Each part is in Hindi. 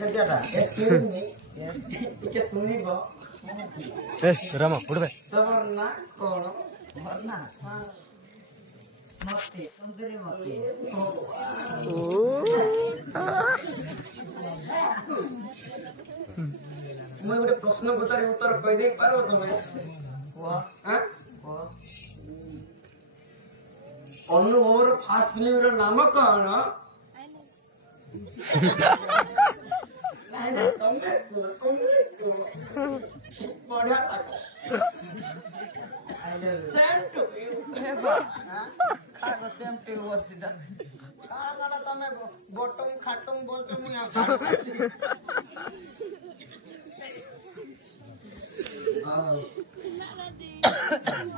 संज्ञाटा एक्सक्यूज मी टिके सुनिबो ए रामा उठबे तमर ना कोन मरना हां मते सुंदरी मते ओ मैं गोटे प्रश्न पचारि उत्तर कहि दे पारो तमे हां अनुभव फास्ट फिल्म रो नाम कोन नहीं तुमने बढ़िया लगा I love same to you खागो सेम टू वसिदा काना तमे बटम खाटम बोलते मु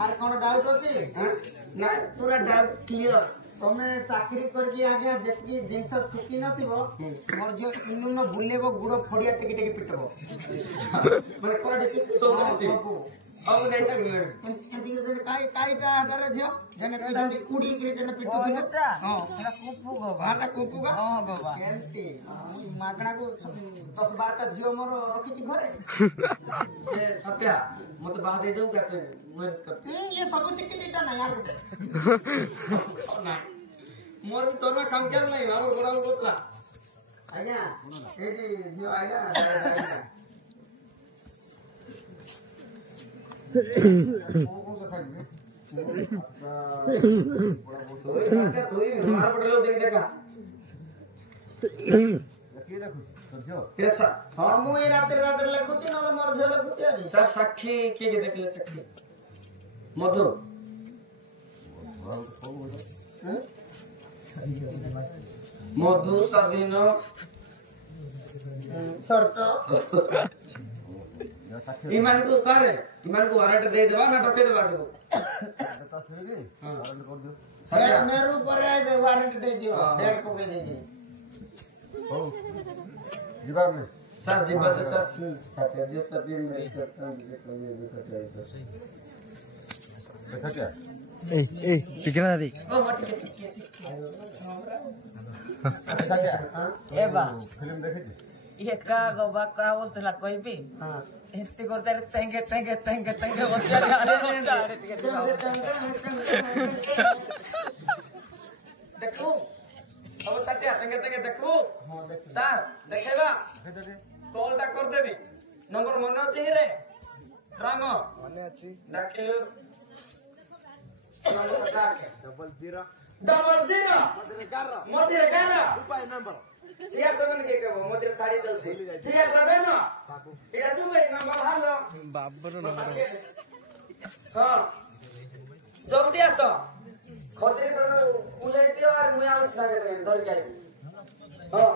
आर कोन डाउट अछि ना पूरा डाउट क्लियर तमे चाकरी करके आगे जेकी जिंस सिखी नथिबो मोर जो इन्नु न बुलेबो गुड़ फड़िया टेके टेके पिटबो माने कोरा देखि सोदछि अब नहीं तक नहीं काईटा दरे जियो जने कहि कुड़ी के जने पिटु दिले हां मेरा कुपु गो हां कुपु गा हां बाबा केनसी मागणा को 10 12 टा जियो मोर रखिति घरे ए सत्या मत बाह दे दऊ क्या मेहनत कर ये सब सिक्के देता ना यार बेटा ना मोर तोर में काम कर नहीं बाबू बड़ा बोलता आज्ञा ए जी जियो आइला मार पड़लो देख देखा हाँ मु ये रात लिखुती ना मोर झे लिखुती सर साक्षी किए देखले साक्षी मधु मधु स्वाधीन शर्त ईमान को सारे ईमान को वारंट दे देबा ना टके देबा को हां मेरे ऊपर आए वारंट दे दियो डेढ़ को दे दे हो जीवा में सर जीवा दे सर साथे जो सर दिन में करता हूं देखो ये सच्चाई सर क्या ए टिकना दी ओ ठीक है ए बा फिल्म देखे ये का गो बा का बोलतला कोई भी हां ऐसे करते तेंगे तेंगे तेंगे तेंगे बोलते अरे देखो अब सत्या तेंगे तेंगे देखो हां देखो सर देखेबा कॉल टा कर देबी नंबर मन अछि रे राम मन अछि डाकिलो डबल जीरो मधुरे 11 उपाय नंबर ठीक है के कहबो मधुरे साड़ी दलसी ठीक है सबे न एटा तू भाई नंबर हालो बाबर नंबर हां जल्दी आसो खतरी पर उलाई दियो और मुया उठ सके धर के हां